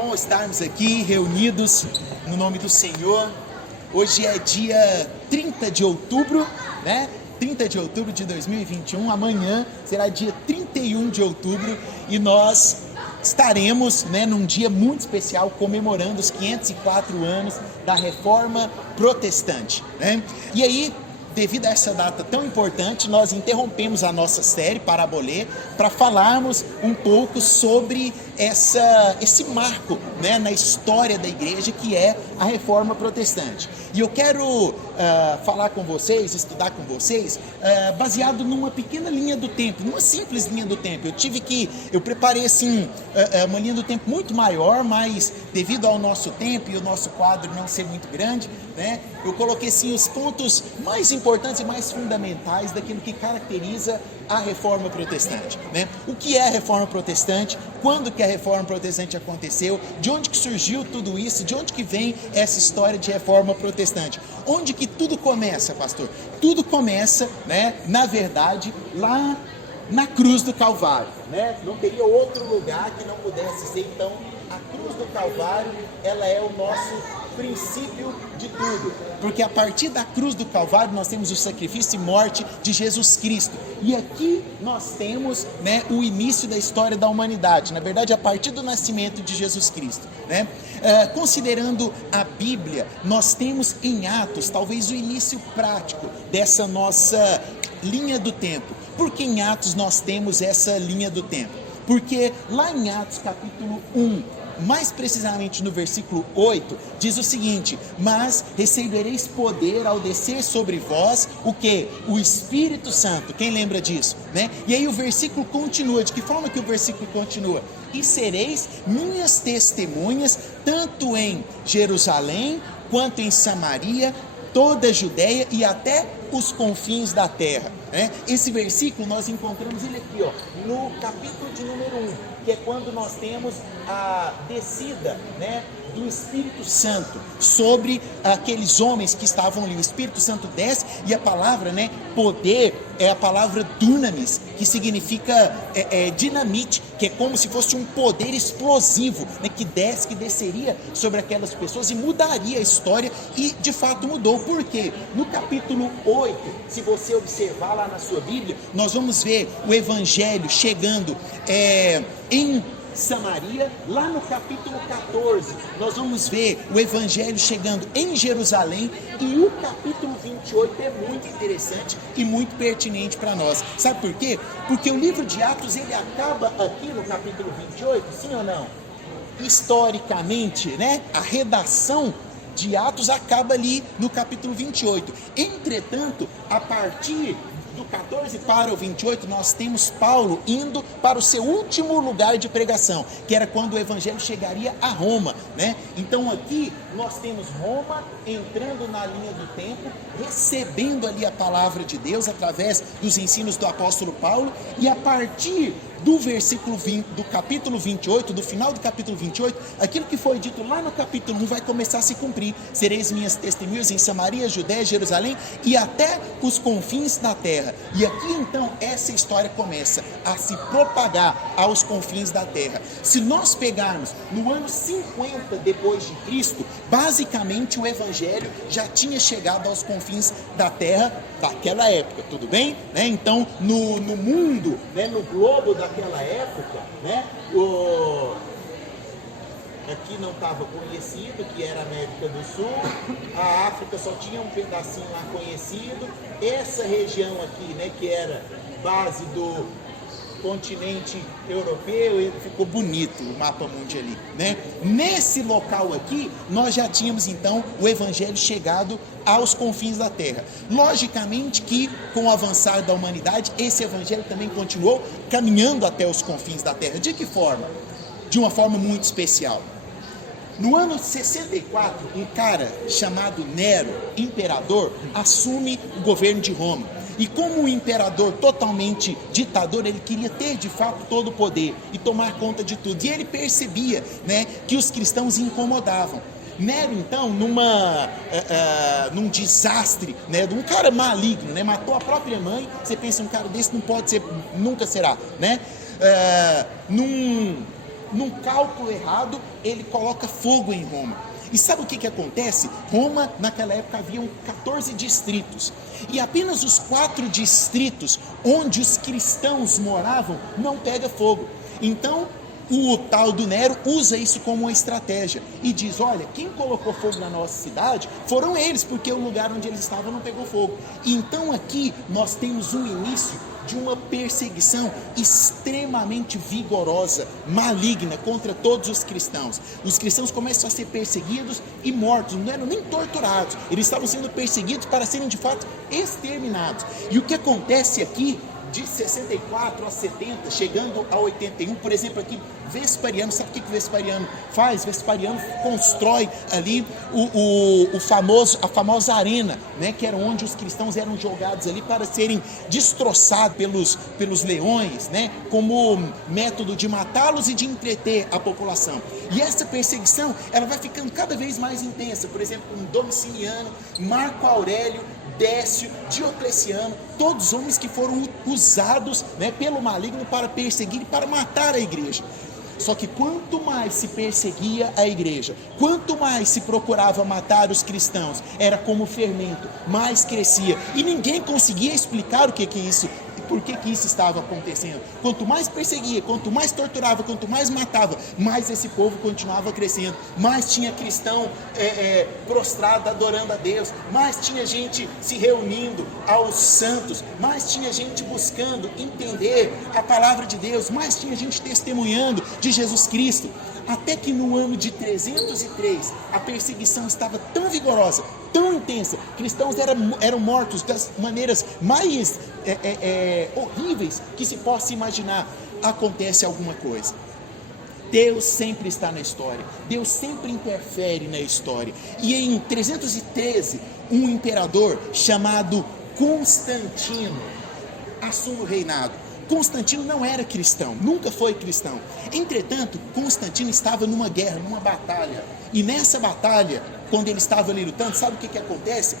bom estarmos aqui reunidos no nome do Senhor. Hoje é dia 30 de outubro, né? 30 de outubro de 2021, amanhã será dia 31 de outubro e nós estaremos, num dia muito especial comemorando os 504 anos da Reforma Protestante, né? E aí, devido a essa data tão importante, nós interrompemos a nossa série Parabolê para falarmos um pouco sobre esse marco, na história da igreja, que é a Reforma Protestante. E eu quero falar com vocês, estudar com vocês, baseado numa pequena linha do tempo, numa simples linha do tempo. Eu preparei assim, uma linha do tempo muito maior, mas devido ao nosso tempo e o nosso quadro não ser muito grande, eu coloquei assim os pontos mais importantes e mais fundamentais daquilo que caracteriza a Reforma Protestante, O que é a Reforma Protestante? Quando que a Reforma Protestante aconteceu? De onde que surgiu tudo isso? De onde que vem essa história de Reforma Protestante? Onde que tudo começa, pastor? Tudo começa, na verdade, lá na cruz do Calvário, Não teria outro lugar que não pudesse ser. Então, a cruz do Calvário, ela é o nosso princípio de tudo, porque a partir da cruz do Calvário nós temos o sacrifício e morte de Jesus Cristo, e aqui nós temos, o início da história da humanidade, na verdade a partir do nascimento de Jesus Cristo, considerando a Bíblia, nós temos em Atos talvez o início prático dessa nossa linha do tempo. Por que em Atos nós temos essa linha do tempo? Porque lá em Atos capítulo 1, mais precisamente no versículo 8, diz o seguinte: mas recebereis poder ao descer sobre vós, o quê? O Espírito Santo. Quem lembra disso? E aí o versículo continua, de que forma que o versículo continua? E sereis minhas testemunhas, tanto em Jerusalém, quanto em Samaria, toda a Judéia e até os confins da terra. Esse versículo nós encontramos ele aqui, no capítulo de número 1, que é quando nós temos a descida, do Espírito Santo sobre aqueles homens que estavam ali. O Espírito Santo desce e a palavra, poder, é a palavra dunamis, que significa dinamite, que é como se fosse um poder explosivo, que desceria sobre aquelas pessoas e mudaria a história, e de fato mudou. Por quê? No capítulo 8, se você observar lá na sua Bíblia, nós vamos ver o Evangelho chegando em Samaria. Lá no capítulo 14, nós vamos ver o Evangelho chegando em Jerusalém, e o capítulo 28 é muito interessante e muito pertinente para nós. Sabe por quê? Porque o livro de Atos, ele acaba aqui no capítulo 28, sim ou não? Historicamente, a redação de Atos acaba ali no capítulo 28. Entretanto, a partir do 14 para o 28, nós temos Paulo indo para o seu último lugar de pregação, que era quando o evangelho chegaria a Roma, Então aqui nós temos Roma entrando na linha do tempo, recebendo ali a palavra de Deus através dos ensinos do apóstolo Paulo, e a partir do versículo 20, do capítulo 28, do final do capítulo 28, aquilo que foi dito lá no capítulo 1 vai começar a se cumprir. Sereis minhas testemunhas em Samaria, Judéia, Jerusalém e até os confins da terra. E aqui então essa história começa a se propagar aos confins da terra. Se nós pegarmos no ano 50 depois de Cristo, basicamente o evangelho já tinha chegado aos confins da terra daquela época, tudo bem? Então no mundo, no globo daquela época, aqui não estava conhecido, que era a América do Sul, a África só tinha um pedacinho lá conhecido, essa região aqui, que era base do continente europeu, ele ficou bonito o mapa mundi ali, Nesse local aqui, nós já tínhamos então o evangelho chegado aos confins da terra. Logicamente que com o avançar da humanidade, esse evangelho também continuou caminhando até os confins da terra. De que forma? De uma forma muito especial. No ano 64, um cara chamado Nero, imperador, assume o governo de Roma. E como um imperador totalmente ditador, ele queria ter de fato todo o poder e tomar conta de tudo. E ele percebia, que os cristãos incomodavam. Nero, então, num desastre, de um cara maligno, matou a própria mãe. Você pensa, um cara desse não pode ser, nunca será, num num cálculo errado, ele coloca fogo em Roma. E sabe o que acontece? Roma, naquela época, haviam 14 distritos. E apenas os 4 distritos onde os cristãos moravam não pega fogo. Então, o tal do Nero usa isso como uma estratégia e diz: olha, quem colocou fogo na nossa cidade foram eles, porque o lugar onde eles estavam não pegou fogo. Então aqui nós temos o início de uma perseguição extremamente vigorosa, maligna contra todos os cristãos. Os cristãos começam a ser perseguidos e mortos, não eram nem torturados, eles estavam sendo perseguidos para serem de fato exterminados. E o que acontece aqui, de 64 a 70, chegando a 81, por exemplo, aqui, Vespasiano, sabe o que Vespasiano faz? Vespasiano constrói ali a famosa arena, né, que era onde os cristãos eram jogados ali para serem destroçados pelos leões, né, como método de matá-los e de entreter a população. E essa perseguição, ela vai ficando cada vez mais intensa, por exemplo, com Domiciano, Marco Aurélio, Décio, Diocleciano, todos homens que foram usados, né, pelo maligno para perseguir e para matar a igreja. Só que quanto mais se perseguia a igreja, quanto mais se procurava matar os cristãos, era como fermento, mais crescia. E ninguém conseguia explicar o que é isso, por que isso estava acontecendo. Quanto mais perseguia, quanto mais torturava, quanto mais matava, mais esse povo continuava crescendo. Mais tinha cristão prostrado, adorando a Deus. Mais tinha gente se reunindo aos santos. Mais tinha gente buscando entender a palavra de Deus. Mais tinha gente testemunhando de Jesus Cristo. Até que no ano de 303, a perseguição estava tão vigorosa, tão intensa, cristãos eram mortos das maneiras mais horríveis que se possa imaginar. Acontece alguma coisa. Deus sempre está na história, Deus sempre interfere na história. E em 313, um imperador chamado Constantino assume o reinado. Constantino não era cristão, nunca foi cristão. Entretanto, Constantino estava numa guerra, numa batalha. E nessa batalha, quando ele estava ali lutando, sabe o que acontece?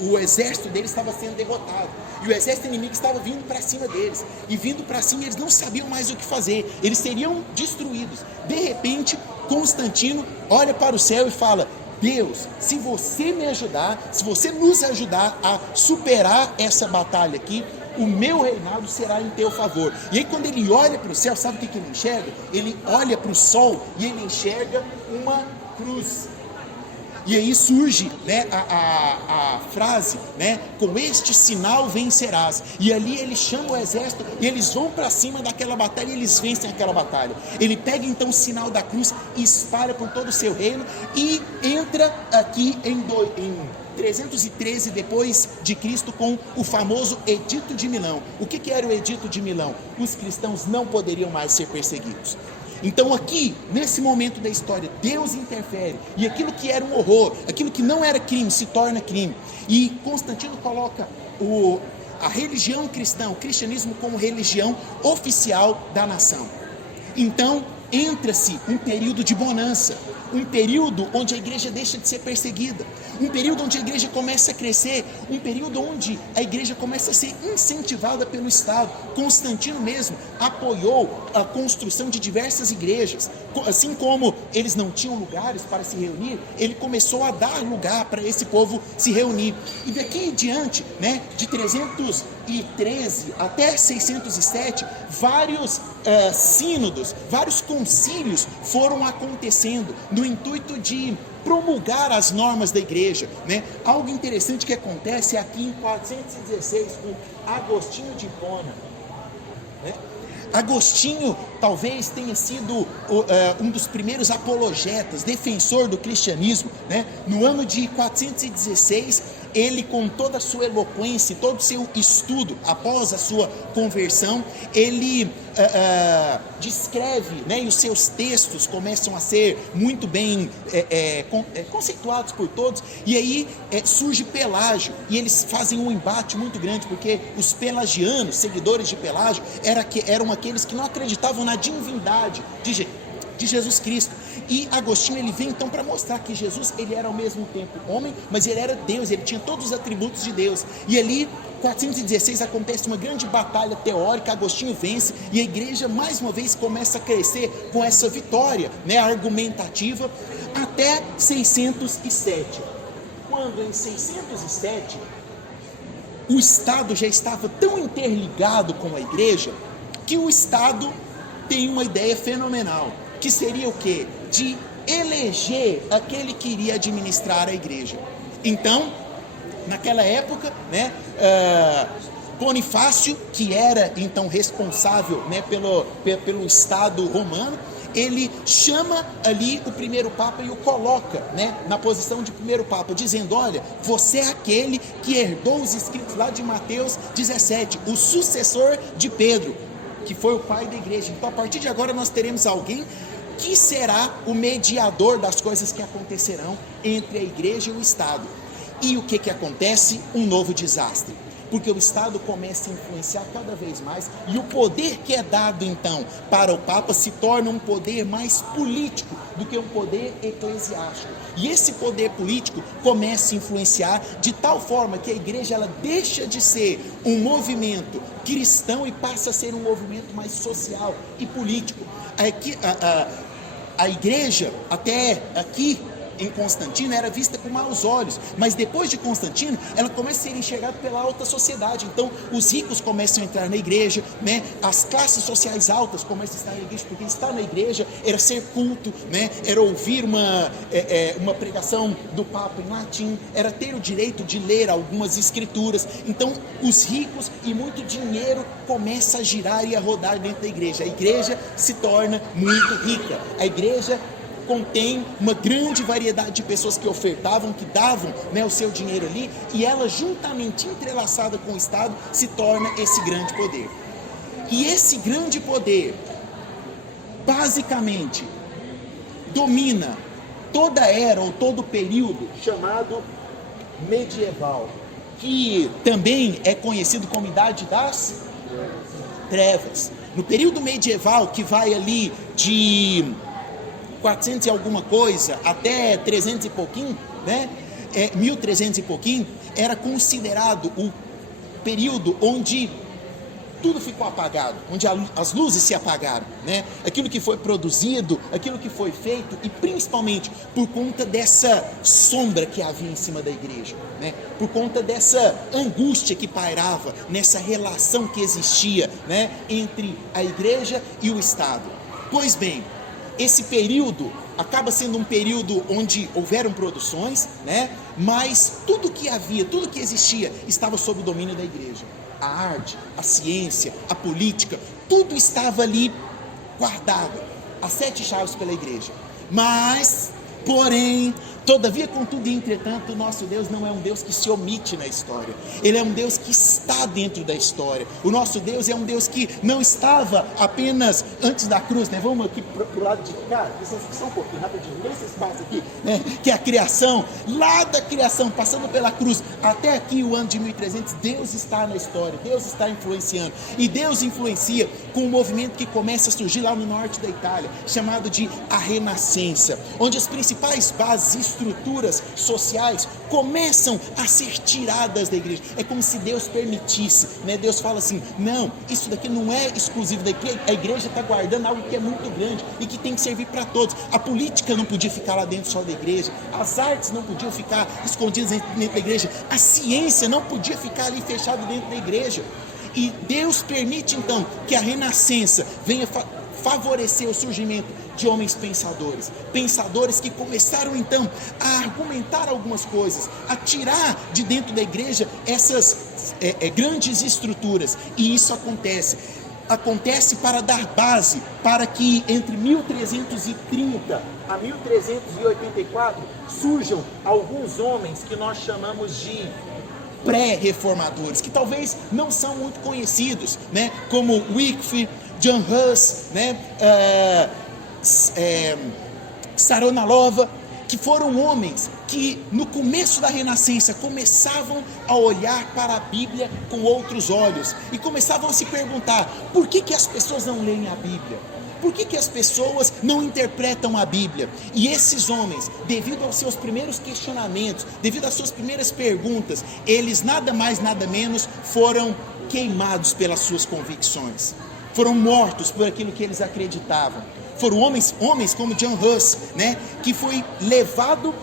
O exército deles estava sendo derrotado. E o exército inimigo estava vindo para cima deles. E vindo para cima, eles não sabiam mais o que fazer. Eles seriam destruídos. De repente, Constantino olha para o céu e fala: Deus, se você me ajudar, se você nos ajudar a superar essa batalha aqui, o meu reinado será em teu favor. E aí quando ele olha para o céu, sabe o que ele enxerga? Ele olha para o sol e ele enxerga uma cruz. E aí surge, né, a frase, né, com este sinal vencerás. E ali ele chama o exército e eles vão para cima daquela batalha e eles vencem aquela batalha. Ele pega então o sinal da cruz e espalha por todo o seu reino e entra aqui em 313 depois de Cristo com o famoso Edito de Milão. O que era o Edito de Milão? Os cristãos não poderiam mais ser perseguidos. Então aqui, nesse momento da história, Deus interfere e aquilo que era um horror, aquilo que não era crime, se torna crime. E Constantino coloca a religião cristã, o cristianismo como religião oficial da nação. Então entra-se um período de bonança, um período onde a igreja deixa de ser perseguida, um período onde a igreja começa a crescer, um período onde a igreja começa a ser incentivada pelo Estado. Constantino mesmo apoiou a construção de diversas igrejas, assim como eles não tinham lugares para se reunir, ele começou a dar lugar para esse povo se reunir. E daqui em diante, né, de 313 até 607, vários sínodos, vários concílios foram acontecendo no intuito de promulgar as normas da igreja, né? Algo interessante que acontece aqui em 416 com Agostinho de Hipona, né? Agostinho talvez tenha sido um dos primeiros apologetas, defensor do cristianismo, né? No ano de 416, ele, com toda a sua eloquência, todo o seu estudo após a sua conversão, ele descreve, né, e os seus textos começam a ser muito bem conceituados por todos, e aí surge Pelágio, e eles fazem um embate muito grande, porque os pelagianos, seguidores de Pelágio, eram aqueles que não acreditavam na divindade de de Jesus Cristo. E Agostinho, ele vem então para mostrar que Jesus, ele era ao mesmo tempo homem, mas ele era Deus, ele tinha todos os atributos de Deus. E ali, 416, acontece uma grande batalha teórica, Agostinho vence, e a igreja mais uma vez começa a crescer com essa vitória, né, argumentativa, até 607. Quando em 607, o Estado já estava tão interligado com a igreja, que o Estado tem uma ideia fenomenal, que seria o quê? De eleger aquele que iria administrar a igreja. Então, naquela época, né, Bonifácio, que era então responsável, né, pelo Estado romano, ele chama ali o primeiro Papa e o coloca, né, na posição de primeiro Papa, dizendo: olha, você é aquele que herdou os escritos lá de Mateus 17, o sucessor de Pedro, que foi o pai da igreja. Então, a partir de agora, nós teremos alguém que será o mediador das coisas que acontecerão entre a igreja e o Estado. E o que acontece? Um novo desastre, porque o Estado começa a influenciar cada vez mais, e o poder que é dado então para o Papa se torna um poder mais político do que um poder eclesiástico. E esse poder político começa a influenciar de tal forma que a igreja, ela deixa de ser um movimento cristão e passa a ser um movimento mais social e político. A igreja, até aqui em Constantino, era vista com maus olhos, mas depois de Constantino, ela começa a ser enxergada pela alta sociedade. Então, os ricos começam a entrar na igreja, né? As classes sociais altas começam a estar na igreja, porque estar na igreja era ser culto, né? Era ouvir uma pregação do Papa em latim, era ter o direito de ler algumas escrituras. Então, os ricos e muito dinheiro começa a girar e a rodar dentro da igreja. A igreja se torna muito rica. A igreja contém uma grande variedade de pessoas que ofertavam, que davam, né, o seu dinheiro ali, e ela, juntamente entrelaçada com o Estado, se torna esse grande poder. E esse grande poder, basicamente, domina toda a era ou todo o período chamado medieval, que também é conhecido como Idade das Trevas. No período medieval, que vai ali de 400 e alguma coisa, até 300 e pouquinho, né? 1300 e pouquinho, era considerado o período onde tudo ficou apagado, onde as luzes se apagaram, né? Aquilo que foi produzido, aquilo que foi feito, e principalmente por conta dessa sombra que havia em cima da igreja, né? Por conta dessa angústia que pairava nessa relação que existia, né, entre a igreja e o Estado. Pois bem, esse período acaba sendo um período onde houveram produções, né? Mas tudo que havia, tudo que existia, estava sob o domínio da igreja. A arte, a ciência, a política, tudo estava ali guardado, as 7 chaves pela igreja. Mas, porém, todavia, contudo e entretanto, o nosso Deus não é um Deus que se omite na história. Ele é um Deus que está dentro da história. O nosso Deus é um Deus que não estava apenas antes da cruz, né? Vamos aqui para o lado de cá, só um pouquinho, rapidinho, nesse espaço aqui, né? Que é a criação, lá da criação, passando pela cruz, até aqui o ano de 1300, Deus está na história, Deus está influenciando. E Deus influencia com um movimento que começa a surgir lá no norte da Itália, chamado de a Renascença, onde as principais bases, estruturas sociais começam a ser tiradas da igreja. É como se Deus permitisse, né? Deus fala assim: não, isso daqui não é exclusivo da igreja, a igreja está guardando algo que é muito grande e que tem que servir para todos. A política não podia ficar lá dentro só da igreja, as artes não podiam ficar escondidas dentro da igreja, a ciência não podia ficar ali fechada dentro da igreja. E Deus permite então que a Renascença venha favorecer o surgimento de homens pensadores que começaram então a argumentar algumas coisas, a tirar de dentro da igreja essas grandes estruturas. E isso acontece para dar base para que entre 1330 a 1384 surjam alguns homens que nós chamamos de pré-reformadores, que talvez não são muito conhecidos, né? Como Wycliffe, John Huss, né? Savonarola, que foram homens que no começo da Renascença começavam a olhar para a Bíblia com outros olhos e começavam a se perguntar: por que as pessoas não leem a Bíblia? Por que as pessoas não interpretam a Bíblia? E esses homens, devido aos seus primeiros questionamentos, devido às suas primeiras perguntas, eles nada mais, nada menos foram queimados pelas suas convicções. Foram mortos por aquilo que eles acreditavam. Foram homens como John Huss, né, que foi levado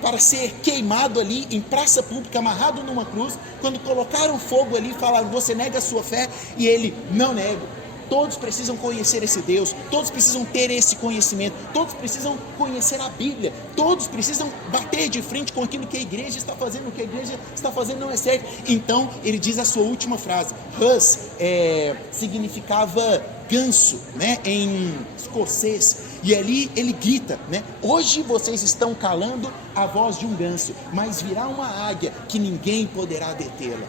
para ser queimado ali em praça pública, amarrado numa cruz. Quando colocaram fogo ali, falaram: você nega a sua fé? E ele: não nego. Todos precisam conhecer esse Deus, todos precisam ter esse conhecimento, todos precisam conhecer a Bíblia, todos precisam bater de frente com aquilo que a igreja está fazendo. O que a igreja está fazendo não é certo. Então ele diz a sua última frase. Huss significava ganso, né, em escocês, e ali ele grita, né: hoje vocês estão calando a voz de um ganso, mas virá uma águia que ninguém poderá detê-la.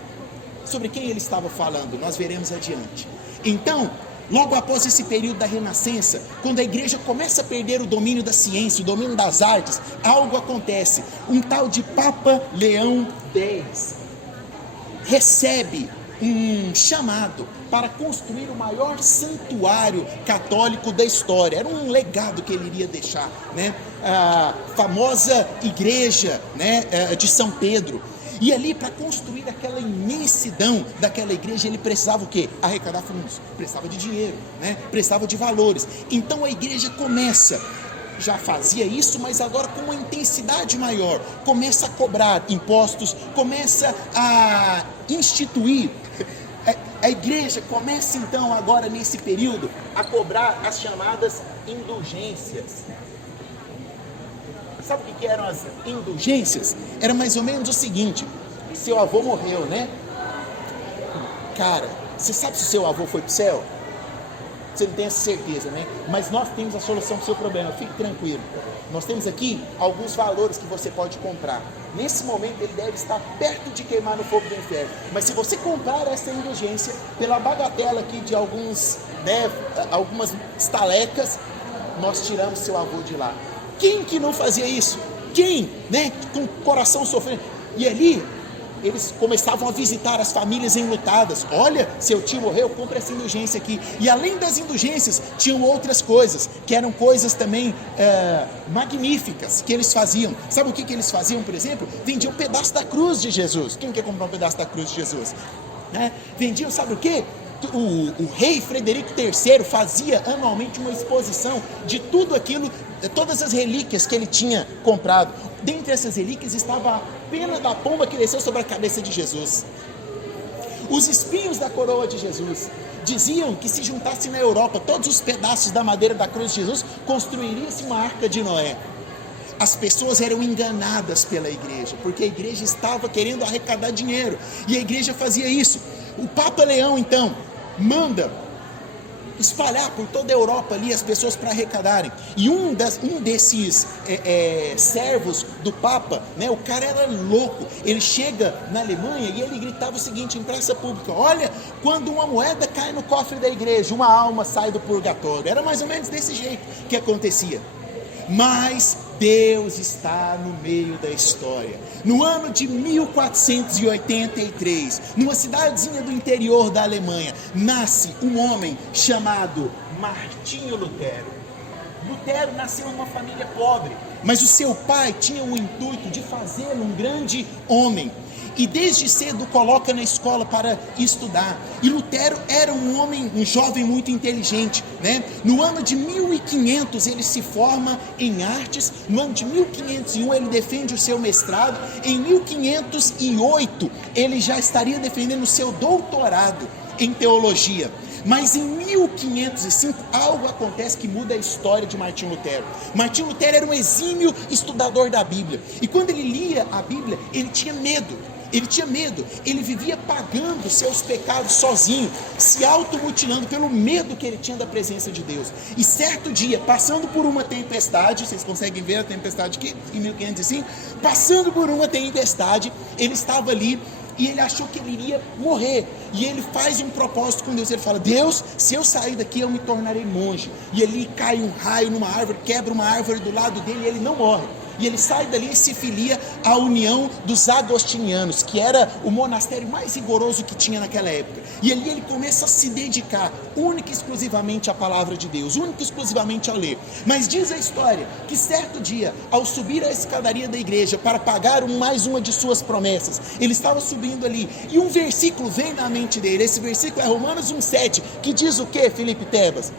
Sobre quem ele estava falando, nós veremos adiante. Então, logo após esse período da Renascença, quando a igreja começa a perder o domínio da ciência, o domínio das artes, algo acontece. Um tal de Papa Leão X recebe um chamado para construir o maior santuário católico da história. Era um legado que ele iria deixar, né? A famosa igreja, né, de São Pedro. E ali, para construir aquela imensidão daquela igreja, ele precisava o quê? Arrecadar fundos, precisava de dinheiro, né? Precisava de valores. Então a igreja começa, já fazia isso, mas agora com uma intensidade maior, começa a cobrar impostos, começa a instituir. A igreja começa então agora nesse período a cobrar as chamadas indulgências. Sabe o que eram as indulgências? Era mais ou menos o seguinte: seu avô morreu, né? Cara, você sabe se o seu avô foi para o céu? Você não tem essa certeza, né? Mas nós temos a solução para o seu problema, fique tranquilo. Nós temos aqui alguns valores que você pode comprar. Nesse momento ele deve estar perto de queimar no fogo do inferno. Mas se você comprar essa indulgência, pela bagatela aqui de algumas estalecas, nós tiramos seu avô de lá. Quem que não fazia isso? Quem, né? Com o coração sofrendo. E ali, eles começavam a visitar as famílias enlutadas. Olha, seu tio morreu, compra essa indulgência aqui. E além das indulgências, tinham outras coisas, que eram coisas também magníficas, que eles faziam. Sabe o que eles faziam, por exemplo? Vendiam um pedaço da cruz de Jesus. Quem quer comprar um pedaço da cruz de Jesus? Né? Vendiam, sabe o quê? O rei Frederico III fazia anualmente uma exposição de tudo aquilo, todas as relíquias que ele tinha comprado. Dentre essas relíquias estava a pena da pomba que desceu sobre a cabeça de Jesus, os espinhos da coroa de Jesus. Diziam que se juntasse na Europa todos os pedaços da madeira da cruz de Jesus, construiria-se uma arca de Noé. As pessoas eram enganadas pela igreja, porque a igreja estava querendo arrecadar dinheiro, e a igreja fazia isso. O Papa Leão então manda espalhar por toda a Europa ali as pessoas para arrecadarem. E um desses servos do Papa, né, o cara era louco. Ele chega na Alemanha e ele gritava o seguinte em praça pública: olha, quando uma moeda cai no cofre da igreja, uma alma sai do purgatório. Era mais ou menos desse jeito que acontecia. Mas Deus está no meio da história. No ano de 1483, numa cidadezinha do interior da Alemanha, nasce um homem chamado Martinho Lutero. Lutero nasceu em uma família pobre, mas o seu pai tinha o intuito de fazê-lo um grande homem. E desde cedo coloca na escola para estudar. E Lutero era um jovem muito inteligente, né? No ano de 1500 ele se forma em artes. No ano de 1501 ele defende o seu mestrado. Em 1508 ele já estaria defendendo o seu doutorado em teologia. Mas em 1505 algo acontece que muda a história de Martinho Lutero. Martinho Lutero era um exímio estudador da Bíblia. E quando ele lia a Bíblia, ele tinha medo. Ele vivia pagando seus pecados sozinho, se automutilando pelo medo que ele tinha da presença de Deus. E certo dia, passando por uma tempestade, vocês conseguem ver a tempestade aqui, em 1505, passando por uma tempestade, ele estava ali e ele achou que ele iria morrer. E ele faz um propósito com Deus, ele fala: Deus, se eu sair daqui eu me tornarei monge. E ali cai um raio numa árvore, quebra uma árvore do lado dele e ele não morre. e ele sai dali e se filia à União dos Agostinianos, que era o monastério mais rigoroso que tinha naquela época. E ali ele começa a se dedicar única e exclusivamente à palavra de Deus, única e exclusivamente a ler. Mas diz a história que certo dia, ao subir a escadaria da igreja para pagar mais uma de suas promessas, ele estava subindo ali e um versículo vem na mente dele. Esse versículo é Romanos 1,7, que diz o que, Felipe Tebas?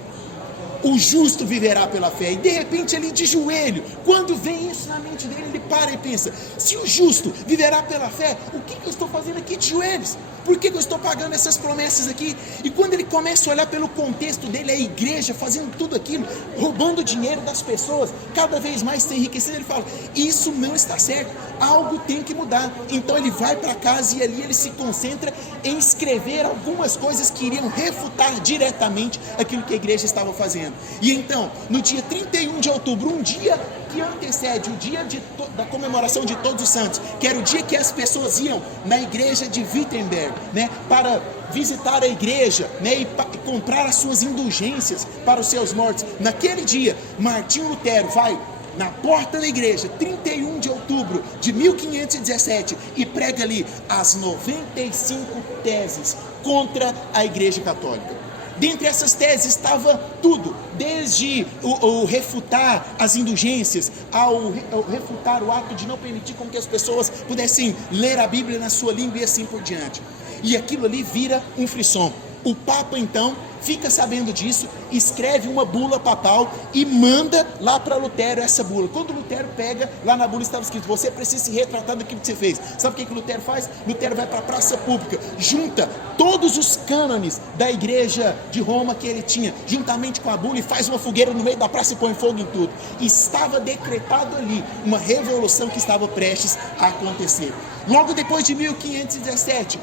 O justo viverá pela fé. E de repente ele de joelho, quando vem isso na mente dele, ele para e pensa: se o justo viverá pela fé, o que eu estou fazendo aqui de joelhos? Por que eu estou pagando essas promessas aqui? E quando ele começa a olhar pelo contexto dele, a igreja fazendo tudo aquilo, roubando dinheiro das pessoas, cada vez mais se enriquecendo, ele fala: isso não está certo, algo tem que mudar. Então ele vai para casa e ali ele se concentra em escrever algumas coisas que iriam refutar diretamente aquilo que a igreja estava fazendo. E então, no dia 31 de outubro, um dia que antecede o dia da comemoração de Todos os Santos, que era o dia que as pessoas iam na igreja de Wittenberg, né, para visitar a igreja, né, e comprar as suas indulgências para os seus mortos. Naquele dia, Martinho Lutero vai na porta da igreja, 31 de outubro de 1517, e prega ali as 95 teses contra a igreja católica. Dentre essas teses estava tudo, desde o refutar as indulgências, ao refutar o ato de não permitir com que as pessoas pudessem ler a Bíblia na sua língua e assim por diante. E aquilo ali vira um frisson. O Papa então fica sabendo disso, escreve uma bula papal e manda lá para Lutero essa bula. Quando Lutero pega, lá na bula estava escrito: você precisa se retratar daquilo que você fez. Sabe o que Lutero faz? Lutero vai para a praça pública, junta todos os cânones da igreja de Roma que ele tinha, juntamente com a bula, e faz uma fogueira no meio da praça e põe fogo em tudo. Estava decretado ali uma revolução que estava prestes a acontecer. Logo depois de 1517,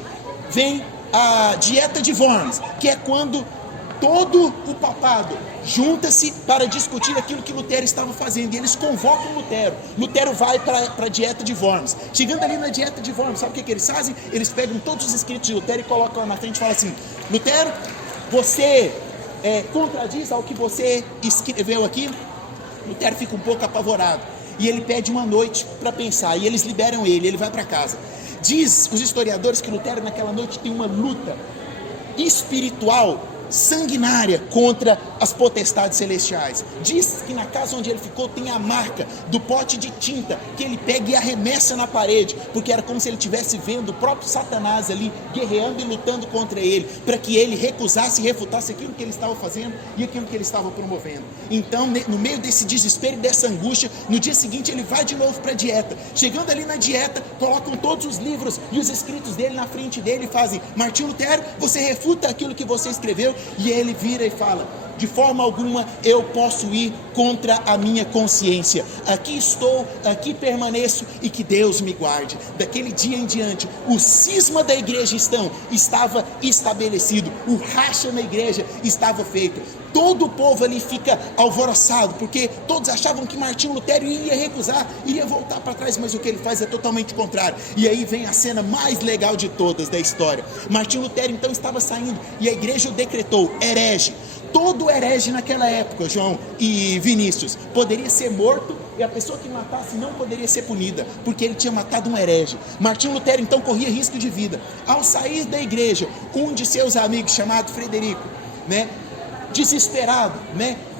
vem a Dieta de Worms, que é quando todo o papado junta-se para discutir aquilo que Lutero estava fazendo, e eles convocam Lutero. Lutero vai para a Dieta de Worms. Chegando ali na Dieta de Worms, sabe o que eles fazem? Eles pegam todos os escritos de Lutero e colocam lá na frente e falam assim: Lutero, você contradiz ao que você escreveu aqui? Lutero fica um pouco apavorado e ele pede uma noite para pensar, e eles liberam ele vai para casa. Diz os historiadores que Lutero naquela noite tem uma luta espiritual sanguinária contra as potestades celestiais. Diz que na casa onde ele ficou tem a marca do pote de tinta que ele pega e arremessa na parede, porque era como se ele estivesse vendo o próprio Satanás ali guerreando e lutando contra ele, para que ele recusasse e refutasse aquilo que ele estava fazendo e aquilo que ele estava promovendo. Então, no meio desse desespero e dessa angústia, no dia seguinte ele vai de novo para a dieta. Chegando ali na dieta, colocam todos os livros e os escritos dele na frente dele e fazem: Martinho Lutero, você refuta aquilo que você escreveu? E ele vira e fala: de forma alguma eu posso ir contra a minha consciência. Aqui estou, aqui permaneço, e que Deus me guarde. Daquele dia em diante, o cisma da igreja estava estabelecido, o racha na igreja estava feito. Todo o povo ali fica alvoroçado, porque todos achavam que Martinho Lutero iria recusar, iria voltar para trás, mas o que ele faz é totalmente contrário. E aí vem a cena mais legal de todas da história. Martinho Lutero então estava saindo e a igreja o decretou herege. Todo herege naquela época, João e Vinícius, poderia ser morto, e a pessoa que matasse não poderia ser punida, porque ele tinha matado um herege. Martinho Lutero então corria risco de vida. Ao sair da igreja, um de seus amigos, chamado Frederico, desesperado,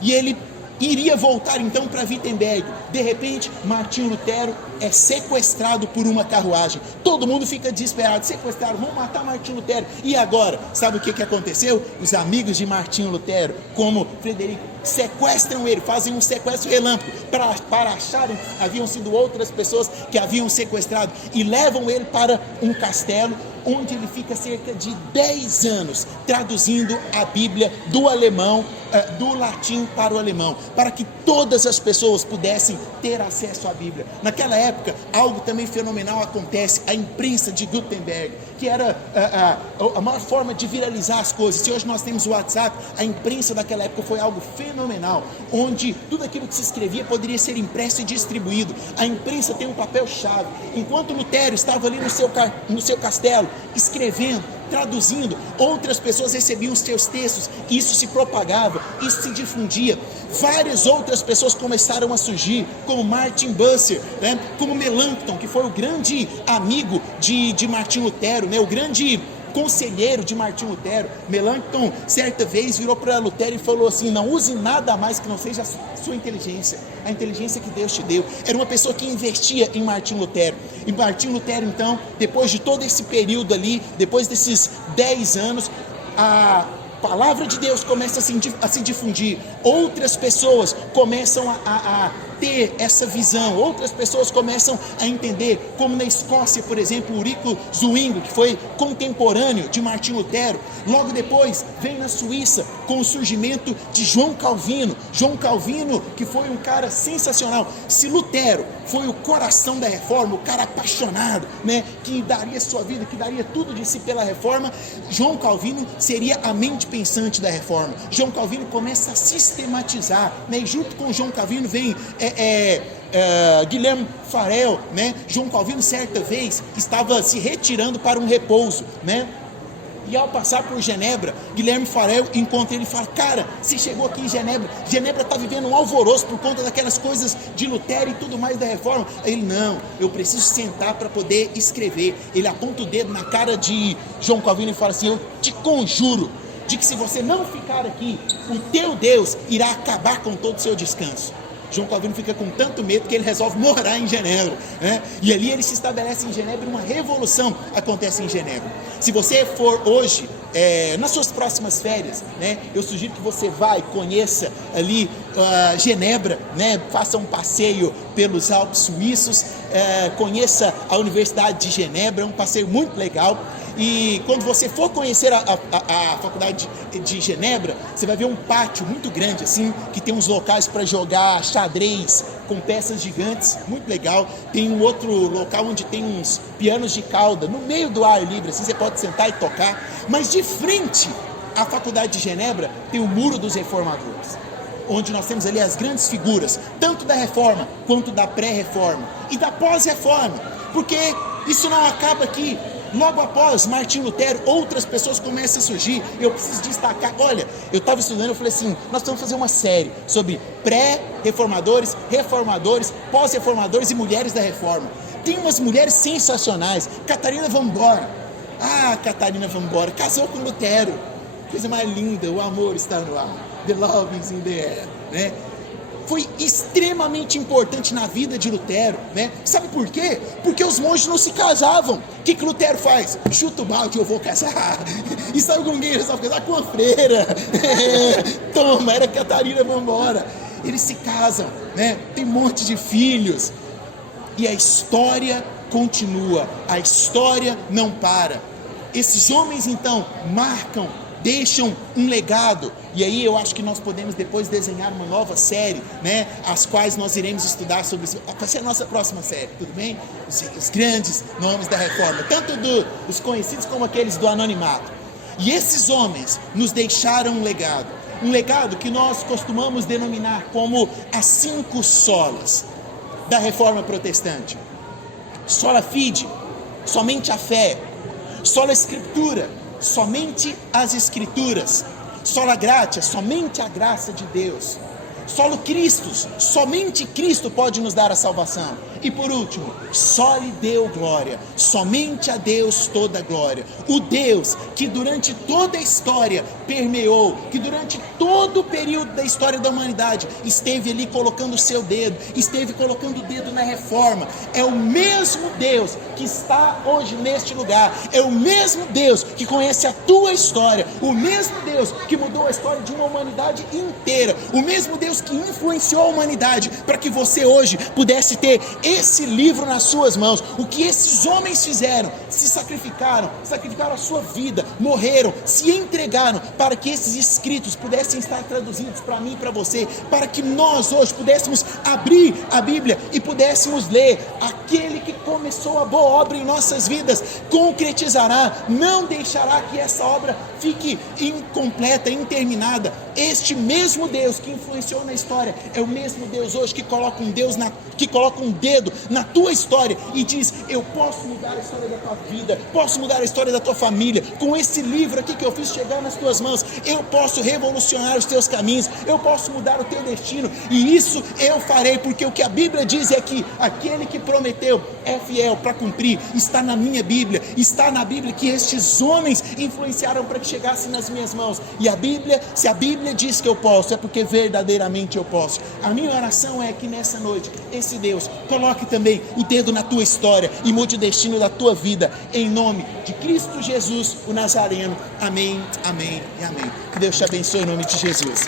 e ele iria voltar então para Wittenberg. De repente, Martinho Lutero é sequestrado por uma carruagem. Todo mundo fica desesperado, sequestrado, vão matar Martinho Lutero. E agora, sabe o que aconteceu? Os amigos de Martinho Lutero, como Frederico, sequestram ele, fazem um sequestro relâmpago para acharem que haviam sido outras pessoas que haviam sequestrado, e levam ele para um castelo, onde ele fica cerca de 10 anos traduzindo a Bíblia do alemão, do latim para o alemão, para que todas as pessoas pudessem ter acesso à Bíblia. Naquela época, algo também fenomenal acontece: a imprensa de Gutenberg, que era a maior forma de viralizar as coisas. Se hoje nós temos o WhatsApp, a imprensa daquela época foi algo fenomenal, onde tudo aquilo que se escrevia poderia ser impresso e distribuído. A imprensa tem um papel chave. Enquanto Lutero estava ali no seu castelo, escrevendo, traduzindo, outras pessoas recebiam os teus textos, isso se propagava, isso se difundia. Várias outras pessoas começaram a surgir, como Martin Bucer, né? Como Melanchthon, que foi o grande amigo de Martim Lutero, né? O grande conselheiro de Martim Lutero. Melanchthon certa vez virou para Lutero e falou assim: não use nada mais que não seja a sua inteligência, a inteligência que Deus te deu. Era uma pessoa que investia em Martim Lutero. E Martim Lutero, então, depois de todo esse período ali, depois desses 10 anos, a palavra de Deus começa a se difundir, outras pessoas começam a ter essa visão, outras pessoas começam a entender, como na Escócia, por exemplo, Ulrico Zwingli, que foi contemporâneo de Martim Lutero. Logo depois vem na Suíça com o surgimento de João Calvino, que foi um cara sensacional. Se Lutero foi o coração da reforma, o cara apaixonado, né, que daria sua vida, que daria tudo de si pela reforma, João Calvino seria a mente pensante da reforma. João Calvino começa a sistematizar, né, e junto com João Calvino vem Guilherme Farel, né? João Calvino certa vez estava se retirando para um repouso, né? E ao passar por Genebra, Guilherme Farel encontra ele e fala: cara, você chegou aqui em Genebra está vivendo um alvoroço por conta daquelas coisas de Lutero e tudo mais da reforma. Aí ele: não, eu preciso sentar para poder escrever. Ele aponta o dedo na cara de João Calvino e fala assim: eu te conjuro de que se você não ficar aqui, o teu Deus irá acabar com todo o seu descanso. João Calvino fica com tanto medo que ele resolve morar em Genebra, né? E ali ele se estabelece em Genebra e uma revolução acontece em Genebra. Se você for hoje, nas suas próximas férias, né, eu sugiro que você conheça ali Genebra, né, faça um passeio pelos Alpes suíços, conheça a Universidade de Genebra, é um passeio muito legal. E quando você for conhecer a faculdade de Genebra, você vai ver um pátio muito grande, assim, que tem uns locais para jogar xadrez com peças gigantes, muito legal. Tem um outro local onde tem uns pianos de cauda, no meio do ar livre, assim, você pode sentar e tocar. Mas de frente à faculdade de Genebra tem o Muro dos Reformadores, onde nós temos ali as grandes figuras, tanto da reforma quanto da pré-reforma e da pós-reforma, porque isso não acaba aqui. Logo após Martim Lutero, outras pessoas começam a surgir. Eu preciso destacar, olha, eu estava estudando, eu falei assim: nós vamos fazer uma série sobre pré-reformadores, reformadores, pós-reformadores e mulheres da reforma. Tem umas mulheres sensacionais. Catarina Vambora, Catarina Vambora casou com Lutero, coisa mais linda, o amor está no ar, the love is in the air, né? Foi extremamente importante na vida de Lutero, né? Sabe por quê? Porque os monges não se casavam. O que Lutero faz? Chuta o balde, eu vou casar. E sabe com quem ele resolve casar? Com a freira. Toma, era Catarina Vambora. Eles se casam, né? Tem um monte de filhos. E a história continua. A história não para. Esses homens, então, marcam, deixam um legado. E aí eu acho que nós podemos depois desenhar uma nova série, né, as quais nós iremos estudar sobre isso. Vai ser a nossa próxima série, tudo bem? Os grandes nomes da reforma, tanto dos conhecidos como aqueles do anonimato. E esses homens nos deixaram um legado que nós costumamos denominar como as 5 solas da reforma protestante. Sola fide, somente a fé. Sola escritura, somente as escrituras. Sola gratia, somente a graça de Deus. Solo Christus, somente Cristo pode nos dar a salvação. E por último, soli Deo glória, somente a Deus toda a glória. O Deus que durante toda a história permeou, que durante todo o período da história da humanidade esteve ali colocando o seu dedo, esteve colocando o dedo na reforma. É o mesmo Deus que está hoje neste lugar, é o mesmo Deus que conhece a tua história, o mesmo Deus que mudou a história de uma humanidade inteira, o mesmo Deus que influenciou a humanidade para que você hoje pudesse ter esse livro nas suas mãos. O que esses homens fizeram, se sacrificaram a sua vida, morreram, se entregaram para que esses escritos pudessem estar traduzidos para mim e para você, para que nós hoje pudéssemos abrir a Bíblia e pudéssemos ler. Aquele que começou a boa obra em nossas vidas concretizará, não deixará que essa obra fique incompleta, interminada. Este mesmo Deus que influenciou na história é o mesmo Deus hoje que coloca um dedo na tua história e diz: eu posso mudar a história da tua vida, posso mudar a história da tua família, com esse livro aqui que eu fiz chegar nas tuas mãos, eu posso revolucionar os teus caminhos, eu posso mudar o teu destino, e isso eu farei, porque o que a Bíblia diz é que aquele que prometeu é fiel para cumprir. Está na minha Bíblia, está na Bíblia que estes homens influenciaram para que chegasse nas minhas mãos, e a Bíblia, se a Bíblia diz que eu posso, é porque verdadeiramente eu posso. A minha oração é que nessa noite, esse Deus coloque também o dedo na tua história e mude o destino da tua vida, em nome de Cristo Jesus, o Nazareno. Amém, amém e amém. Que Deus te abençoe em nome de Jesus.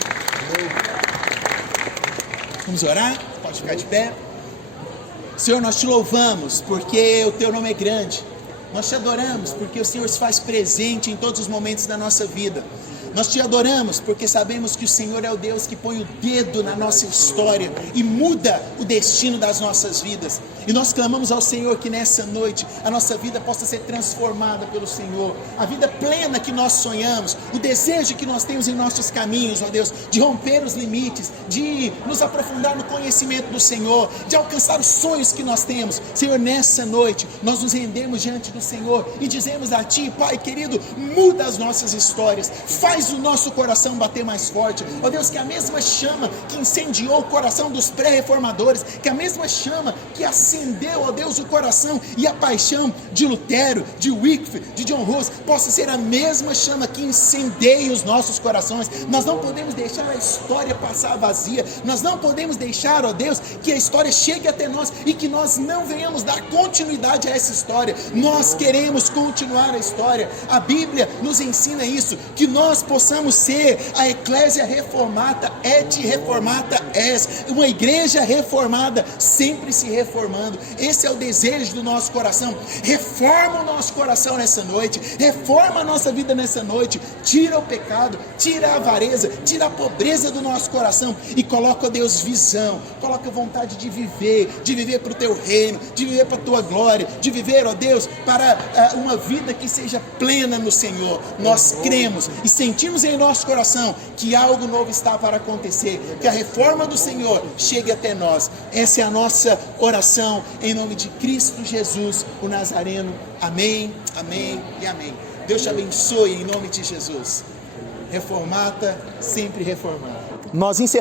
Vamos orar? Pode ficar de pé. Senhor, nós te louvamos porque o teu nome é grande. Nós te adoramos porque o Senhor se faz presente em todos os momentos da nossa vida. Nós te adoramos porque sabemos que o Senhor é o Deus que põe o dedo na nossa história e muda o destino das nossas vidas. E nós clamamos ao Senhor que nessa noite a nossa vida possa ser transformada pelo Senhor. A vida plena que nós sonhamos, o desejo que nós temos em nossos caminhos, ó Deus, de romper os limites, de nos aprofundar no conhecimento do Senhor, de alcançar os sonhos que nós temos. Senhor, nessa noite nós nos rendemos diante do Senhor e dizemos a Ti, Pai querido, muda as nossas histórias, faz o nosso coração bater mais forte, ó Deus, que a mesma chama que incendiou o coração dos pré-reformadores, que a mesma chama que acendeu, ó Deus, o coração e a paixão de Lutero, de Wycliffe, de John Hus, possa ser a mesma chama que incendeie os nossos corações. Nós não podemos deixar a história passar vazia, nós não podemos deixar, ó Deus, que a história chegue até nós e que nós não venhamos dar continuidade a essa história. Nós queremos continuar a história. A Bíblia nos ensina isso, que nós possamos ser a eclésia reformata, et reformata es, uma igreja reformada, sempre se reformando. Esse é o desejo do nosso coração. Reforma o nosso coração nessa noite, reforma a nossa vida nessa noite, tira o pecado, tira a avareza, tira a pobreza do nosso coração e coloca, ó Deus, visão, coloca a vontade de viver para o teu reino, de viver para a tua glória, de viver, ó Deus, para uma vida que seja plena no Senhor. Nós cremos e sentimos em nosso coração que algo novo está para acontecer, que a reforma do Senhor chegue até nós. Essa é a nossa oração em nome de Cristo Jesus, o Nazareno. Amém, amém e amém. Deus te abençoe em nome de Jesus. Reformata, sempre reformada. Nós encerramos.